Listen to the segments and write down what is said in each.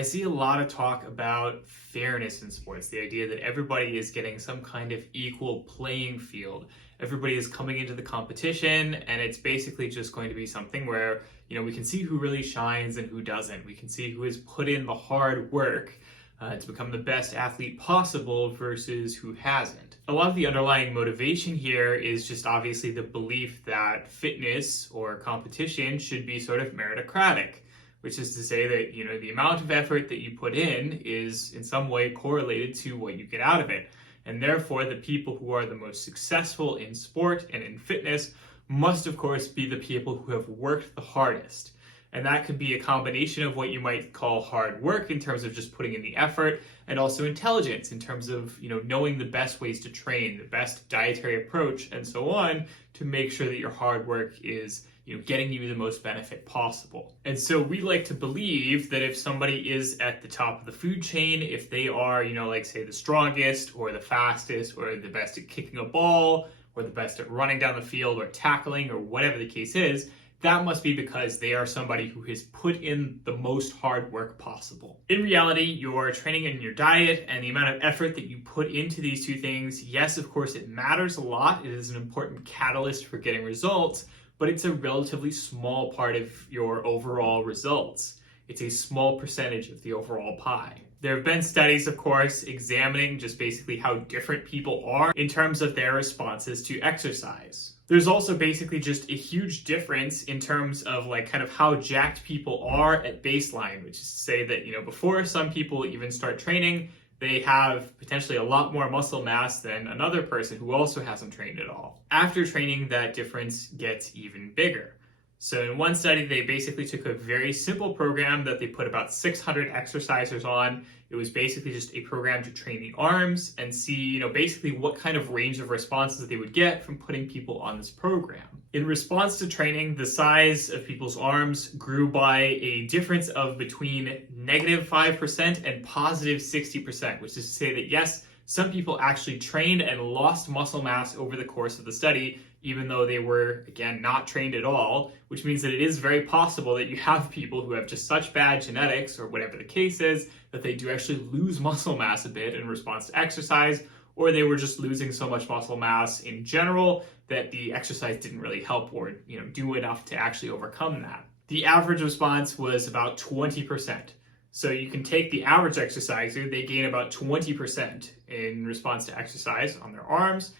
I see a lot of talk about fairness in sports, the idea that everybody is getting some kind of equal playing field. Everybody is coming into the competition, and it's basically just going to be something where, we can see who really shines and who doesn't. We can see who has put in the hard work to become the best athlete possible versus who hasn't. A lot of the underlying motivation here is just obviously the belief that fitness or competition should be sort of meritocratic, which is to say that, the amount of effort that you put in is in some way correlated to what you get out of it. And therefore, the people who are the most successful in sport and in fitness must, of course, be the people who have worked the hardest. And that could be a combination of what you might call hard work in terms of just putting in the effort, and also intelligence in terms of, knowing the best ways to train, the best dietary approach, and so on, to make sure that your hard work is getting you the most benefit possible. And so we like to believe that if somebody is at the top of the food chain, if they are, like say the strongest or the fastest or the best at kicking a ball or the best at running down the field or tackling or whatever the case is, that must be because they are somebody who has put in the most hard work possible. In reality, your training and your diet and the amount of effort that you put into these two things, yes, of course, it matters a lot. It is an important catalyst for getting results, but it's a relatively small part of your overall results. It's a small percentage of the overall pie. There have been studies, of course, examining just basically how different people are in terms of their responses to exercise. There's also basically just a huge difference in terms of kind of how jacked people are at baseline, which is to say that, before some people even start training, they have potentially a lot more muscle mass than another person who also hasn't trained at all. After training, that difference gets even bigger. So in one study, they basically took a very simple program that they put about 600 exercisers on. It was basically just a program to train the arms and see, basically what kind of range of responses they would get from putting people on this program. In response to training, the size of people's arms grew by a difference of between -5% and +60%, which is to say that yes, some people actually trained and lost muscle mass over the course of the study, even though they were, again, not trained at all, which means that it is very possible that you have people who have just such bad genetics or whatever the case is that they do actually lose muscle mass a bit in response to exercise, or they were just losing so much muscle mass in general that the exercise didn't really help or do enough to actually overcome that. The average response was about 20%. So you can take the average exerciser, they gain about 20% in response to exercise on their arms.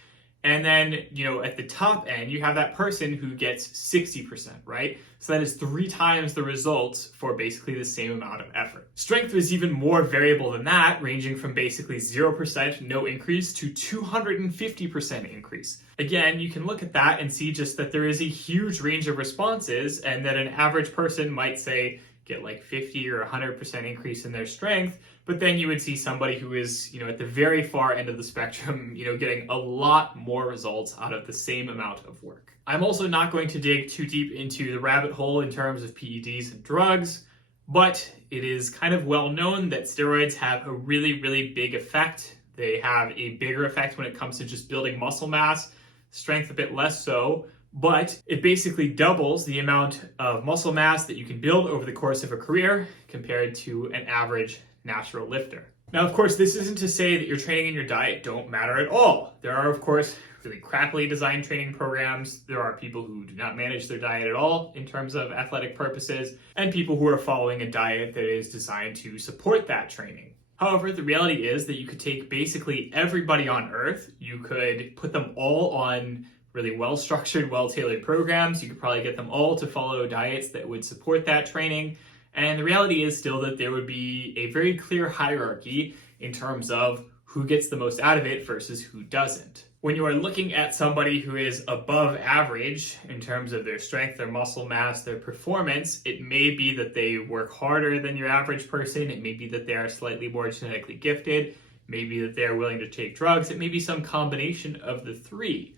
And then, at the top end, you have that person who gets 60%, right? So that is 3 times the results for basically the same amount of effort. Strength was even more variable than that, ranging from basically 0%, no increase, to 250% increase. Again, you can look at that and see just that there is a huge range of responses, and that an average person might say, get 50 or 100% increase in their strength, but then you would see somebody who is, at the very far end of the spectrum, getting a lot more results out of the same amount of work. I'm also not going to dig too deep into the rabbit hole in terms of PEDs and drugs, but it is kind of well known that steroids have a really, really big effect. They have a bigger effect when it comes to just building muscle mass, strength a bit less so, but it basically doubles the amount of muscle mass that you can build over the course of a career compared to an average natural lifter. Now, of course, this isn't to say that your training and your diet don't matter at all. There are, of course, really crappily designed training programs. There are people who do not manage their diet at all in terms of athletic purposes, and people who are following a diet that is designed to support that training. However, the reality is that you could take basically everybody on earth, you could put them all on really well-structured, well-tailored programs. You could probably get them all to follow diets that would support that training. And the reality is still that there would be a very clear hierarchy in terms of who gets the most out of it versus who doesn't. When you are looking at somebody who is above average in terms of their strength, their muscle mass, their performance, it may be that they work harder than your average person. It may be that they are slightly more genetically gifted. Maybe that they're willing to take drugs. It may be some combination of the three.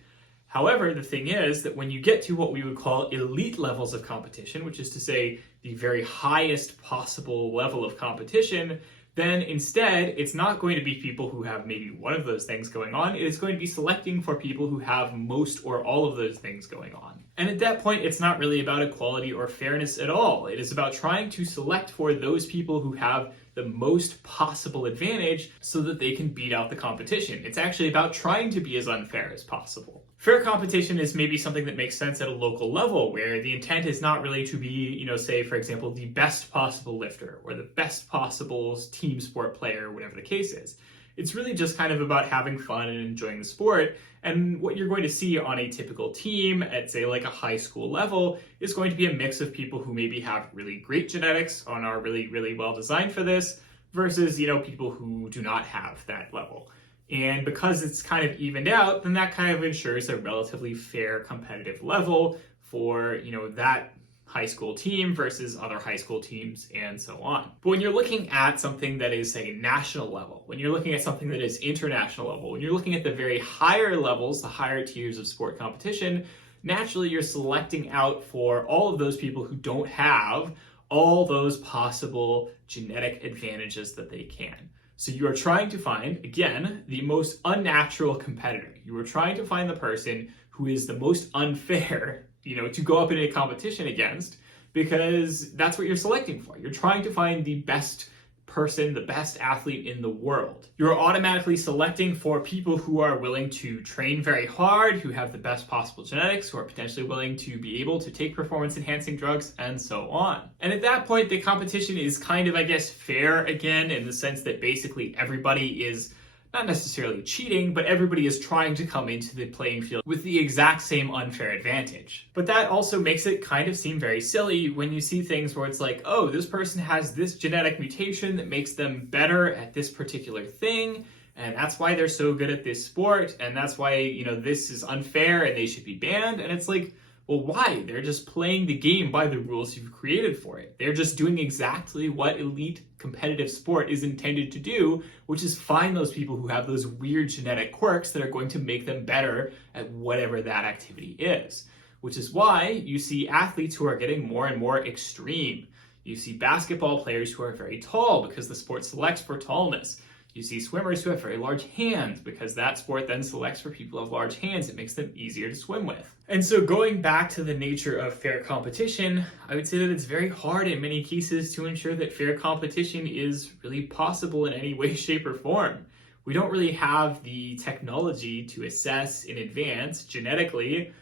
However, the thing is that when you get to what we would call elite levels of competition, which is to say the very highest possible level of competition, then instead it's not going to be people who have maybe one of those things going on. It is going to be selecting for people who have most or all of those things going on. And at that point, it's not really about equality or fairness at all. It is about trying to select for those people who have the most possible advantage so that they can beat out the competition. It's actually about trying to be as unfair as possible. Fair competition is maybe something that makes sense at a local level, where the intent is not really to be, say, for example, the best possible lifter or the best possible team sport player, whatever the case is. It's really just kind of about having fun and enjoying the sport. And what you're going to see on a typical team at, say, like a high school level is going to be a mix of people who maybe have really great genetics and are really, really well designed for this versus, people who do not have that level. And because it's kind of evened out, then that kind of ensures a relatively fair competitive level for, that high school team versus other high school teams and so on. But when you're looking at something that is a national level, when you're looking at something that is international level, when you're looking at the very higher levels, the higher tiers of sport competition, naturally you're selecting out for all of those people who don't have all those possible genetic advantages that they can. So you are trying to find, again, the most unnatural competitor. You are trying to find the person who is the most unfair, to go up in a competition against, because that's what you're selecting for. You're trying to find the best person, the best athlete in the world. You're automatically selecting for people who are willing to train very hard, who have the best possible genetics, who are potentially willing to be able to take performance-enhancing drugs, and so on. And at that point, the competition is kind of, fair again, in the sense that basically everybody is not necessarily cheating, but everybody is trying to come into the playing field with the exact same unfair advantage. But that also makes it kind of seem very silly when you see things where it's like, oh, this person has this genetic mutation that makes them better at this particular thing, and that's why they're so good at this sport, and that's why, this is unfair and they should be banned. And it's like, well, why? They're just playing the game by the rules you've created for it. They're just doing exactly what elite competitive sport is intended to do, which is find those people who have those weird genetic quirks that are going to make them better at whatever that activity is. Which is why you see athletes who are getting more and more extreme. You see basketball players who are very tall because the sport selects for tallness. You see swimmers who have very large hands because that sport then selects for people who have large hands. It makes them easier to swim with. And so going back to the nature of fair competition, I would say that it's very hard in many cases to ensure that fair competition is really possible in any way, shape, or form. We don't really have the technology to assess in advance genetically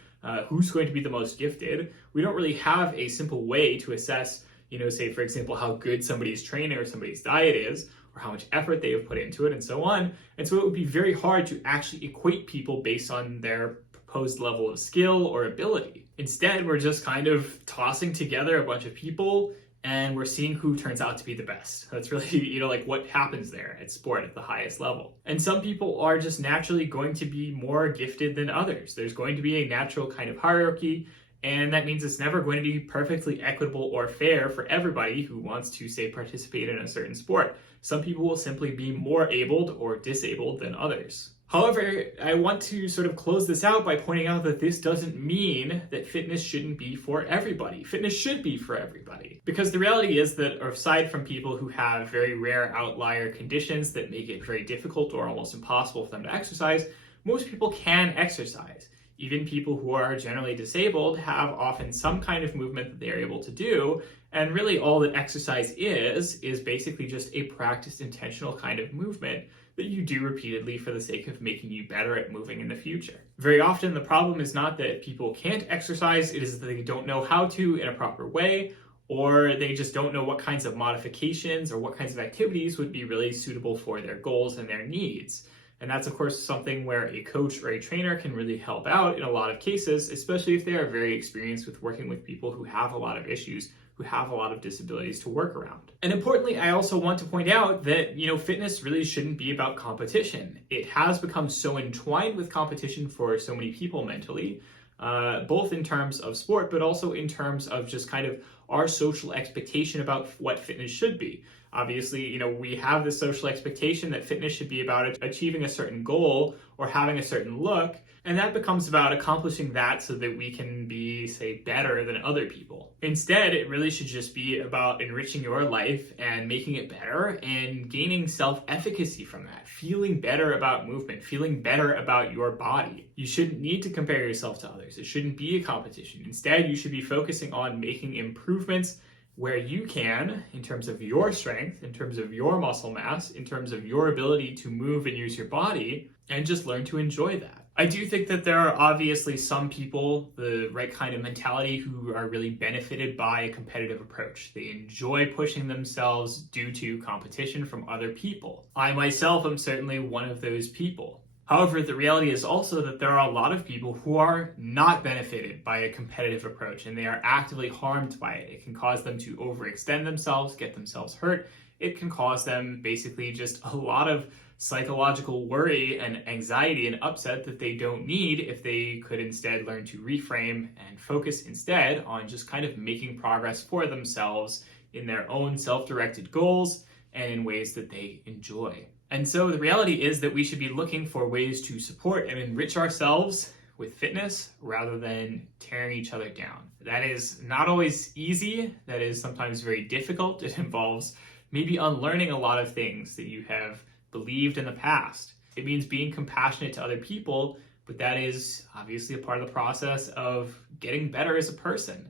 who's going to be the most gifted. We don't really have a simple way to assess, say, for example, how good somebody's training or somebody's diet is, or how much effort they have put into it, and so on. And so it would be very hard to actually equate people based on their proposed level of skill or ability. Instead, we're just kind of tossing together a bunch of people and we're seeing who turns out to be the best. That's really, what happens there at sport at the highest level. And some people are just naturally going to be more gifted than others. There's going to be a natural kind of hierarchy, and that means it's never going to be perfectly equitable or fair for everybody who wants to, say, participate in a certain sport. Some people will simply be more abled or disabled than others. However, I want to sort of close this out by pointing out that this doesn't mean that fitness shouldn't be for everybody. Fitness should be for everybody. Because the reality is that aside from people who have very rare outlier conditions that make it very difficult or almost impossible for them to exercise, most people can exercise. Even people who are generally disabled have often some kind of movement that they are able to do, and really all that exercise is basically just a practiced intentional kind of movement that you do repeatedly for the sake of making you better at moving in the future. Very often the problem is not that people can't exercise, it is that they don't know how to in a proper way, or they just don't know what kinds of modifications or what kinds of activities would be really suitable for their goals and their needs. And that's, of course, something where a coach or a trainer can really help out in a lot of cases, especially if they are very experienced with working with people who have a lot of issues, who have a lot of disabilities to work around. And importantly, I also want to point out that, fitness really shouldn't be about competition. It has become so entwined with competition for so many people mentally, both in terms of sport, but also in terms of just kind of our social expectation about what fitness should be. Obviously, we have this social expectation that fitness should be about achieving a certain goal or having a certain look, and that becomes about accomplishing that so that we can be, say, better than other people. Instead, it really should just be about enriching your life and making it better and gaining self-efficacy from that, feeling better about movement, feeling better about your body. You shouldn't need to compare yourself to others. It shouldn't be a competition. Instead, you should be focusing on making improvements where you can, in terms of your strength, in terms of your muscle mass, in terms of your ability to move and use your body, and just learn to enjoy that. I do think that there are obviously some people, the right kind of mentality, who are really benefited by a competitive approach. They enjoy pushing themselves due to competition from other people. I myself am certainly one of those people. However, the reality is also that there are a lot of people who are not benefited by a competitive approach, and they are actively harmed by it. It can cause them to overextend themselves, get themselves hurt. It can cause them basically just a lot of psychological worry and anxiety and upset that they don't need if they could instead learn to reframe and focus instead on just kind of making progress for themselves in their own self-directed goals and in ways that they enjoy. And so the reality is that we should be looking for ways to support and enrich ourselves with fitness rather than tearing each other down. That is not always easy. That is sometimes very difficult. It involves maybe unlearning a lot of things that you have believed in the past. It means being compassionate to other people, but that is obviously a part of the process of getting better as a person.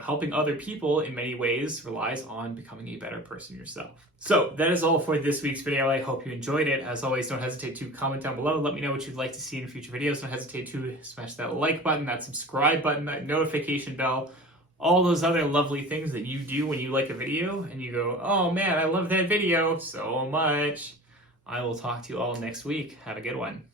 Helping other people in many ways relies on becoming a better person yourself. So that is all for this week's video. I hope you enjoyed it. As always, don't hesitate to comment down below. Let me know what you'd like to see in future videos. Don't hesitate to smash that like button, that subscribe button, that notification bell, all those other lovely things that you do when you like a video and you go, oh man, I love that video so much. I will talk to you all next week. Have a good one.